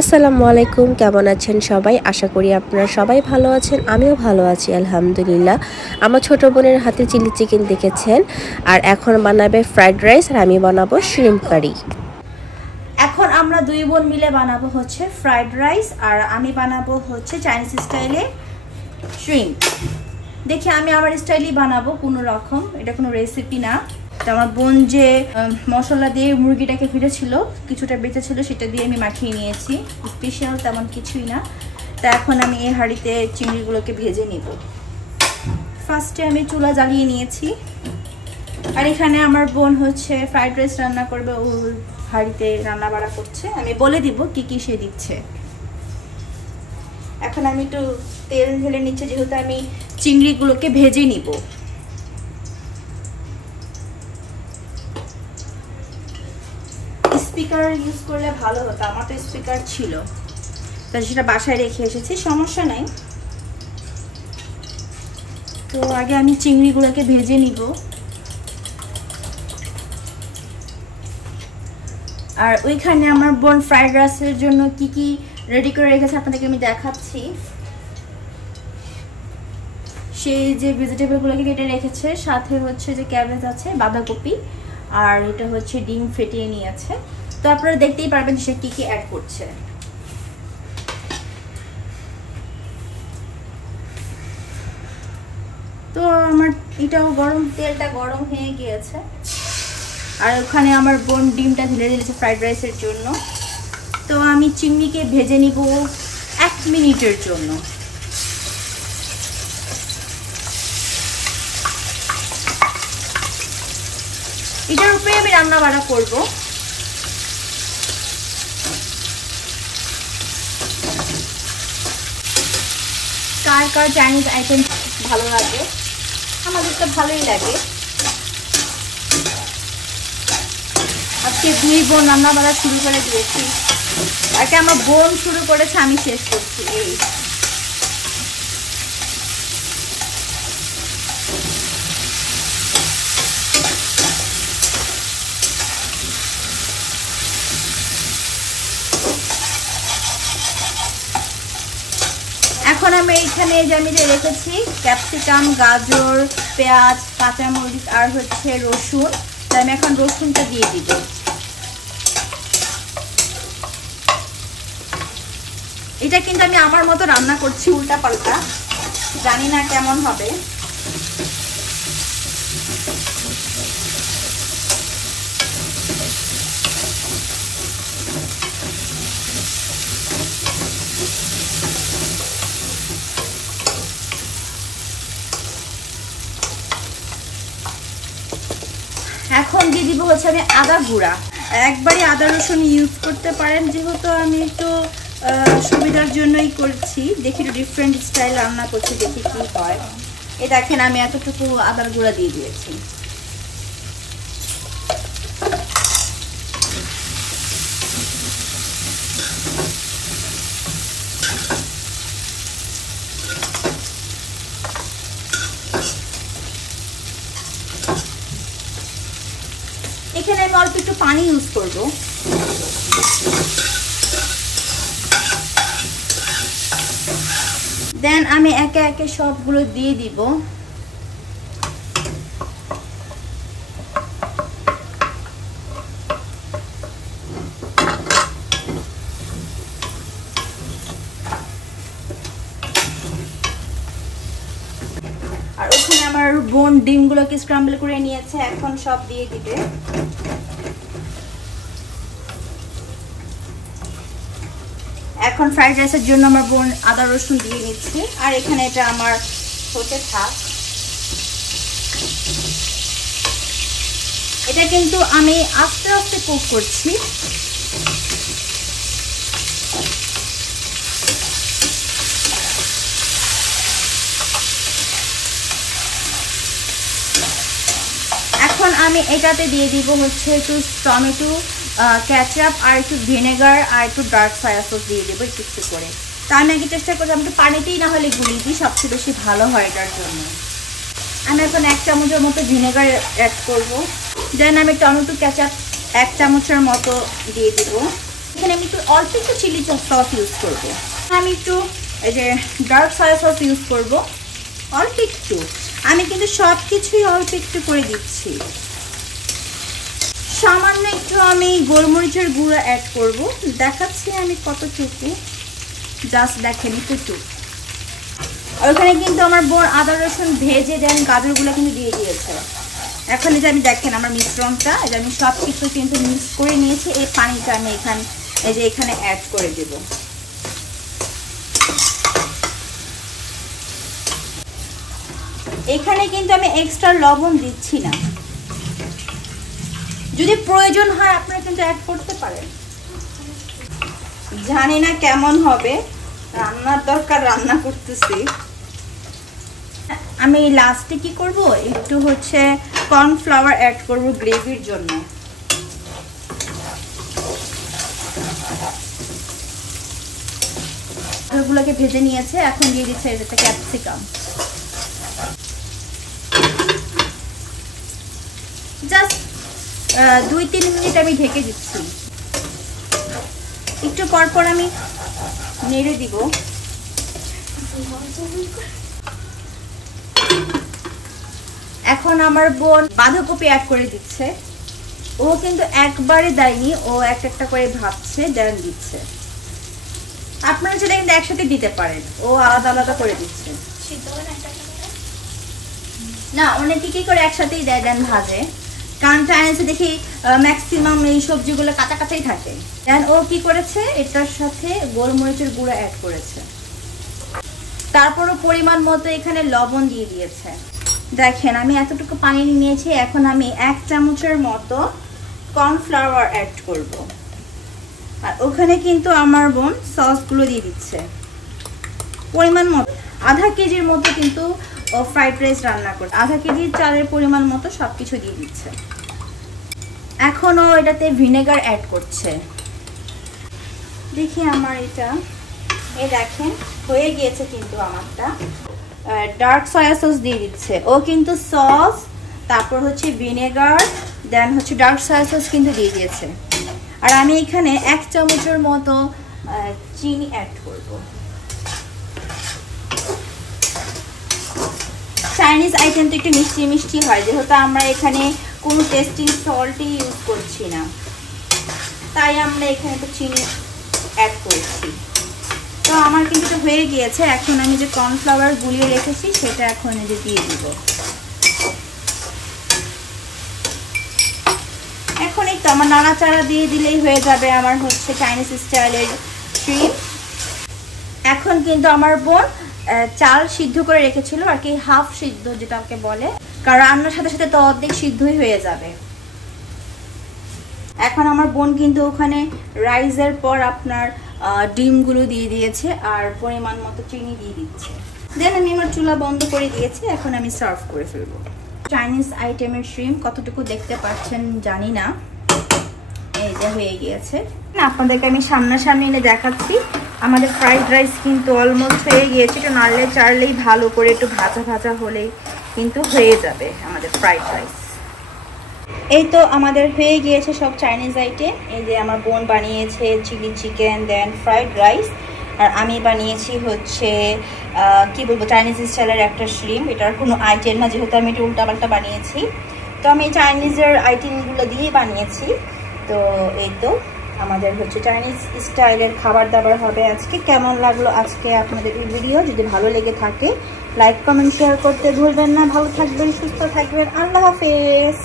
আসসালামু আলাইকুম, কেমন আছেন সবাই? আশা করি আপনারা সবাই ভালো আছেন। আমিও ভালো আছি আলহামদুলিল্লাহ। আমার ছোট বোনের হাতে চিলি চিকেন দেখেছেন, আর এখন বানাবে ফ্রাইড রাইস আর আমি বানাবো শ্রিম্প কারি। এখন আমরা দুই বোন মিলে বানাবো হচ্ছে ফ্রাইড রাইস আর আমি বানাবো হচ্ছে চাইনিজ স্টাইলে শ্রিম্প। দেখি আমি আমার স্টাইলই বানাবো, কোনো রকম এটা কোনো রেসিপি না। তো আমার বোন যে মশলা দিয়ে মুরগিটাকে ফিরেছিল, কিছুটা বেঁচেছিল, সেটা দিয়ে আমি মাখিয়ে নিয়েছি। স্পেশাল তেমন কিছুই না। তা এখন আমি এই হাঁড়িতে চিংড়িগুলোকে ভেজে নিব। ফার্স্টে আমি চুলা জ্বালিয়ে নিয়েছি, আর এখানে আমার বোন হচ্ছে ফ্রাইড রাইস রান্না করবে, ও হাঁড়িতে রান্না বাড়া করছে। আমি বলে দিব কি কি সে দিচ্ছে। এখন আমি একটু তেল ঢেলে নিচ্ছি, যেহেতু আমি চিংড়িগুলোকে ভেজে নিব। স্পিকার ইউজ করলে ভালো হতো, আমার তো স্পিকার ছিল, তাই সেটা বাসায় রেখে এসেছি, সমস্যা নাই। তো আগে আমি চিংড়িগুলোকে ভেজে নিব। আর ওইখানে আমার বোন ফ্রাইড রাইসের জন্য কি কি রেডি করে রেখেছে আপনাদেরকে আমি দেখাচ্ছি। সেই যে ভেজিটেবলগুলোকে কেটে রেখেছে, সাথে হচ্ছে যে ক্যাবেজ আছে, বাঁধাকপি, আর এটা হচ্ছে ডিম ফেটিয়ে নিয়েছে। তো আপনারা দেখতেই পারবেন সে কি কি অ্যাড করছে। তো আমার এটাও গরম, তেলটা গরম হয়ে গিয়েছে। আর ওখানে আমার বোন ডিমটা ঢেলে দিয়েছে ফ্রাইড রাইসের জন্য। তো আমি চিংড়িকে ভেজে নিব 1 মিনিটের জন্য। এটার উপরে আমি রান্না বাড়া করবো। কার কার চাইনিজ আইটেম ভালো লাগে? আমাদের তো ভালোই লাগে। আজকে দুই বোন রান্না বাড়া শুরু করে দিয়েছি। আজকে আমার বোন শুরু করেছে, আমি শেষ করছি। এই এখন আমি এইখানে যে আমি যে রেখেছি ক্যাপসিকাম, গাজর, পেঁয়াজ, কাঁচামরিচ আর হচ্ছে রসুন, তাই আমি এখন রসুনটা দিয়ে দিব। এটা কিন্তু আমি আমার মতো রান্না করছি, উল্টা পাল্টা, জানি না কেমন হবে। এখন দিয়ে দিব হচ্ছে আমি আদা গুঁড়া। একবারই আদা রসুন ইউজ করতে পারেন, যেহেতু আমি একটু সুবিধার জন্যই করছি। দেখি একটু ডিফারেন্ট স্টাইল রান্না করছি, দেখি কি হয়। এই দেখেন আমি এতটুকু আদার গুঁড়া দিয়ে দিয়েছি। এখানে আমি অল্প একটু পানি ইউজ করব। দেন আমি একে একে সবগুলো দিয়ে দিব। আর ওখানে আমার বোন ডিমগুলোকে স্ক্রাম্বল করে নিয়েছে, এখন সব দিয়ে দিবে। এখন ফ্রাইড রাইসের জন্য আমার বোন আদা রসুন দিয়ে নিচ্ছে, আর এখানে এটা আমার হতে থাক। এটা কিন্তু আমি আস্তে আস্তে কুক করছি। এখন আমি এটাতে দিয়ে দিব হচ্ছে একটু টমেটো কেচাপ আর একটু ভিনেগার আর একটু ডার্ক সয়া সস দিয়ে দেবো একটু একটু করে। তা আমি আগে চেষ্টা করছি আমি একটু পানিতেই না হলে গুলিয়ে দিই, সবচেয়ে বেশি ভালো হয় এটার জন্য। আমি এখন 1 চামচের মতো ভিনেগার অ্যাড করব। দেন আমি টমেটো কেচাপ 1 চামচের মতো দিয়ে দিব। এখানে আমি একটু অল্প একটু চিলি সস ইউজ করবো। আমি একটু এই যে ডার্ক সয়া সস ইউজ করবো অল্প একটু। আমি কিন্তু সব কিছুই অল্প একটু করে দিচ্ছি। সামান্য একটু আমি গোলমরিচের গুঁড়ো অ্যাড করব, দেখাচ্ছি আমি কতটুকু, জাস্ট দেখেন একটু। ওইখানে কিন্তু আমার বোন আদা রসুন ভেজে দেন গাজরগুলো কিন্তু দিয়ে দিয়েছে। এখন এই যে আমি দেখেন আমার মিশ্রণটা, এই যে আমি সব কিছু কিন্তু মিক্স করে নিয়েছি। এই পানিটা আমি এখানে অ্যাড করে দেব। এখানে কিন্তু আমি এক্সট্রা লবণ দিচ্ছি না, যদি প্রয়োজন হয় আপনারা কিন্তু অ্যাড করতে পারেন। জানি না কেমন হবে, রান্নার দরকার, রান্না করতেছি। আমি লাস্টে কি করব, একটু হচ্ছে কর্নফ্লাওয়ার অ্যাড করব গ্রেভির জন্য। এগুলোকে ভেজে নিয়েছে, এখন দিয়ে দিচ্ছে এটাতে ক্যাপসিকাম। জাস্ট 2-3 মিনিট আমি ঢেকে দিচ্ছি। একটু পর আমি নেড়ে দিব। এখন আমার বোন বাঁধাকপি অ্যাড করে দিচ্ছে। ও কিন্তু একবারে দেয়নি, ও একটা করে ভাবছে দেন দিচ্ছে। আপনারা চাইলে কিন্তু একসাথে দিতে পারেন, ও আলাদা আলাদা করে দিচ্ছে। না, অনেকে কি করে একসাথেই দেন ভাজে, কারণ চাইনিজে দেখি ম্যাক্সিমাম এই সবজিগুলো কাঁচা কাঁচাই থাকে। দেন ও কি করেছে, এটার সাথে গোলমরিচের গুঁড়ো অ্যাড করেছে, তারপরও পরিমাণ মতো এখানে লবণ দিয়ে দিয়েছে। দেখেন আমি এতটুকু পানি নিয়েছি, এখন আমি 1 চামচের মতো কর্নফ্লাওয়ার অ্যাড করব। আর ওখানে কিন্তু আমার বোন সসগুলো দিয়ে দিচ্ছে পরিমাণ মতো। আধা কেজির মতো কিন্তু ও ফ্রাইড রাইস রান্না করছে, আধা কেজির চালের পরিমাণ মতো সব কিছু দিয়ে দিচ্ছে। এখনও এটাতে ভিনেগার অ্যাড করছে। দেখি আমার এটা, এই দেখেন হয়ে গিয়েছে কিন্তু আমারটা। ডার্ক সয়া সস দিয়ে দিচ্ছে ও, কিন্তু সস তারপর হচ্ছে ভিনেগার দেন হচ্ছে ডার্ক সয়া সস কিন্তু দিয়ে দিয়েছে। আর আমি এখানে 1 চামচের মতো চিনি অ্যাড করব। চাইনিজ আইটেম তো একটু মিষ্টি মিষ্টি হয়, যেহেতু আমরা এখানে কোনো টেস্টিং সল্টই ইউজ করছি না, তাই আমরা এখানে একটু চিনি অ্যাড করছি। তো আমার কিন্তু হয়ে গিয়েছে। এখন আমি যে কর্নফ্লাওয়ার গুলিয়ে রেখেছি সেটা এখন এই যে দিয়ে দিব। এখন এই তো আমার নাড়াচাড়া দিয়ে দিলেই হয়ে যাবে আমার হচ্ছে চাইনিজ স্টাইলের শ্রিম্প। এখন কিন্তু আমার বোন চাল সিদ্ধ করে রেখেছিল আর কি, হাফ সিদ্ধ যেটাকে বলে, কারণ রান্নার সাথে সাথে তো অর্ধেক সিদ্ধই হয়ে যাবে। এখন আমার বোন কিন্তু ওখানে রাইসের পর আপনার ডিমগুলো দিয়ে দিয়েছে আর পরিমাণ মতো চিনি দিয়ে দিচ্ছে। দেন আমি আমার চুলা বন্ধ করে দিয়েছি, এখন আমি সার্ভ করে ফেলবো। চাইনিজ আইটেমের শ্রিম্প কতটুকু দেখতে পাচ্ছেন জানি না, এই যে হয়ে গিয়েছে। আপনাদেরকে আমি সামনাসামনি এনে দেখাচ্ছি। আমাদের ফ্রাইড রাইস কিন্তু অলমোস্ট হয়ে গিয়েছে। একটু নাড়লে চাড়লেই ভালো করে একটু ভাজা ভাজা হলেই কিন্তু হয়ে যাবে আমাদের ফ্রাইড রাইস। এই তো আমাদের হয়ে গিয়েছে সব চাইনিজ আইটেম। এই যে আমার বোন বানিয়েছে চিলি চিকেন দেন ফ্রাইড রাইস, আর আমি বানিয়েছি হচ্ছে কি বলবো চাইনিজ স্টাইলের একটা শ্রিম্প। এটার কোনো আইটেম না, যেহেতু আমি একটু উল্টাপাল্টা বানিয়েছি। তো আমি চাইনিজের আইটেমগুলো দিয়েই বানিয়েছি। তো এই তো আমাদের হচ্ছে চাইনিজ স্টাইলের খাবার দাবার হবে আজকে। কেমন লাগলো আজকে আপনাদের এই ভিডিও? যদি ভালো লেগে থাকে লাইক কমেন্ট শেয়ার করতে ভুলবেন না। ভালো থাকবেন, সুস্থ থাকবেন। আল্লাহ হাফেজ।